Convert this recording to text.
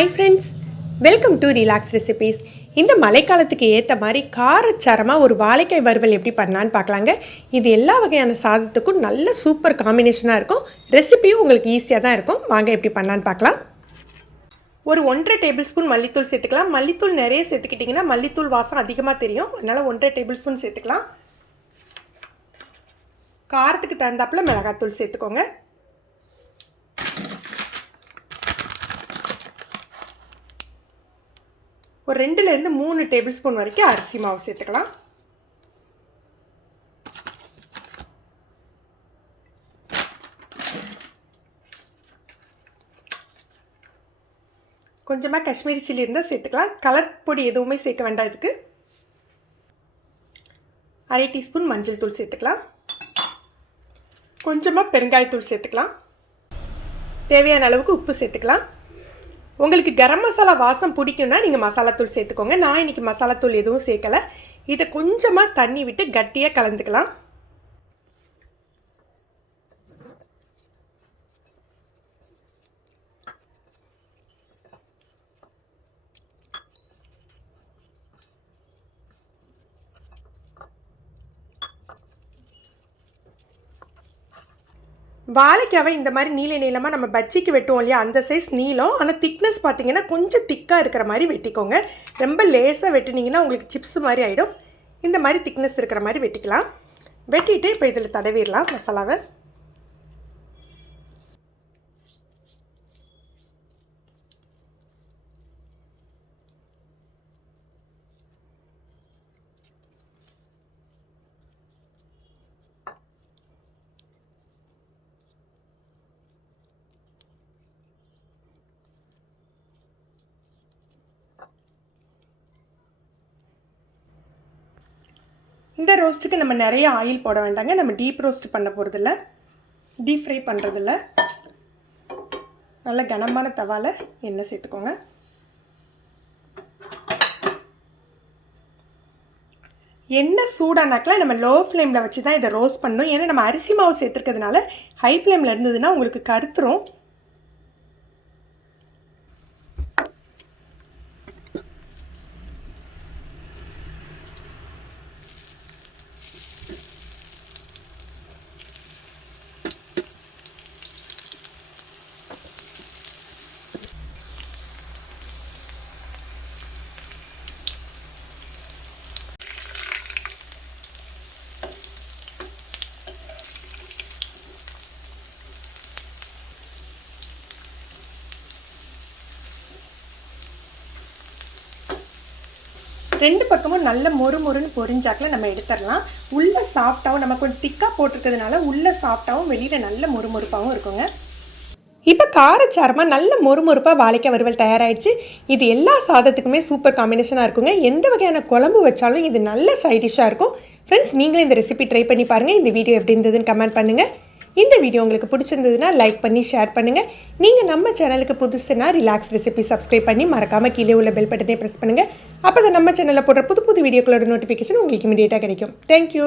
Hi friends, welcome to Relax Recipes. இந்த மழைக்காலத்துக்கு ஏற்ற மாதிரி காரச்சாரமாக ஒரு வாழைக்காய் வறுவல் எப்படி பண்ணலான்னு பார்க்கலாங்க. இது எல்லா வகையான சாதத்துக்கும் நல்ல சூப்பர் காம்பினேஷனாக இருக்கும். ரெசிபியும் உங்களுக்கு ஈஸியாக தான் இருக்கும். வாங்க எப்படி பண்ணலான்னு பார்க்கலாம். ஒரு 1.5 டேபிள் ஸ்பூன் மல்லித்தூள் சேர்த்துக்கலாம். மல்லித்தூள் நிறைய சேர்த்துக்கிட்டிங்கன்னா மல்லித்தூள் வாசம் அதிகமாக தெரியும். அதனால் 1.5 டேபிள் ஸ்பூன் சேர்த்துக்கலாம். காரத்துக்கு தகுந்தாப்பில் மிளகாத்தூள் சேர்த்துக்கோங்க. ஒரு 2லேருந்து 3 டேபிள் ஸ்பூன் வரைக்கும் அரிசி மாவு சேர்த்துக்கலாம். கொஞ்சமாக காஷ்மீரி சில்லி இருந்தால் சேர்த்துக்கலாம். கலர் பொடி எதுவுமே சேர்க்க வேண்டாம். இதுக்கு 1/2 டீஸ்பூன் மஞ்சள் தூள் சேர்த்துக்கலாம். கொஞ்சமாக பெருங்காயத்தூள் சேர்த்துக்கலாம். தேவையான அளவுக்கு உப்பு சேர்த்துக்கலாம். உங்களுக்கு கரம் மசாலா வாசம் பிடிக்கும்னா நீங்கள் மசாலாத்தூள் சேர்த்துக்கோங்க. நான் இன்றைக்கி மசாலாத்தூள் எதுவும் சேர்க்கலை. இதை கொஞ்சமாக தண்ணி விட்டு கட்டியாக கலந்துக்கலாம். வாழைக்காவை இந்த மாதிரி நீளமாக நம்ம பஜ்ஜிக்கு வெட்டுவோம் இல்லையா, அந்த சைஸ் நீளம். ஆனால் திக்னஸ் பார்த்தீங்கன்னா கொஞ்சம் திக்காக இருக்கிற மாதிரி வெட்டிக்கோங்க. ரொம்ப லேசாக வெட்டினீங்கன்னா உங்களுக்கு சிப்ஸ் மாதிரி ஆகிடும். இந்த மாதிரி திக்னஸ் இருக்கிற மாதிரி வெட்டிக்கலாம். வெட்டிட்டு இப்போ இதில் தடவிடலாம் மசாலாவை. இந்த ரோஸ்ட்டுக்கு நம்ம நிறைய ஆயில் போட வேண்டாங்க. நம்ம டீப் ரோஸ்ட் பண்ண போகிறதில்ல, டீப் ஃப்ரை பண்ணுறதில்ல. நல்ல கனமான தவாவில் எண்ணெய் சேர்த்துக்கோங்க. எண்ணெய் சூடானாக்கில் நம்ம லோ ஃப்ளேமில் வச்சு தான் இதை ரோஸ்ட் பண்ணணும். ஏன்னா நம்ம அரிசி மாவு சேர்த்துருக்கிறதுனால ஹை ஃப்ளேமில் இருந்ததுன்னா உங்களுக்கு கருத்துரும். ரெண்டு பக்கமும் நல்ல மொறுன்னு பொரிஞ்சாக்கில் நம்ம எடுத்துடலாம். உள்ளே சாஃப்டாகவும், நம்ம கொஞ்சம் திக்காக போட்டிருக்கிறதுனால உள்ளே சாஃப்டாகவும் வெளியில் நல்ல மொறுப்பாகவும் இருக்குங்க. இப்போ காரச்சாரமாக நல்ல மொறுப்பாக வாழைக்காய் வறுவல் தயாராகிடுச்சு. இது எல்லா சாதத்துக்குமே சூப்பர் காம்பினேஷனாக இருக்குங்க. எந்த வகையான குழம்பு வச்சாலும் இது நல்ல சைட் டிஷ்ஷாக இருக்கும். ஃப்ரெண்ட்ஸ், நீங்களும் இந்த ரெசிபி ட்ரை பண்ணி பாருங்கள். இந்த வீடியோ எப்படி இருந்ததுன்னு கமெண்ட் பண்ணுங்கள். இந்த வீடியோ உங்களுக்கு பிடிச்சிருந்ததுன்னா லைக் பண்ணி ஷேர் பண்ணுங்கள். நீங்கள் நம்ம சேனலுக்கு புதுசுனா ரிலாக்ஸ் ரெசிபி சப்ஸ்கிரைப் பண்ணி மறக்காமல் கீழே உள்ள பெல் பட்டனே ப்ரெஸ் பண்ணுங்கள். அப்போ தான் நம்ம சேனலில் போடுற புது வீடியோக்களோட நோட்டிஃபிகேஷன் உங்களுக்கு இமீடியட்டாக கிடைக்கும். தேங்க்யூ.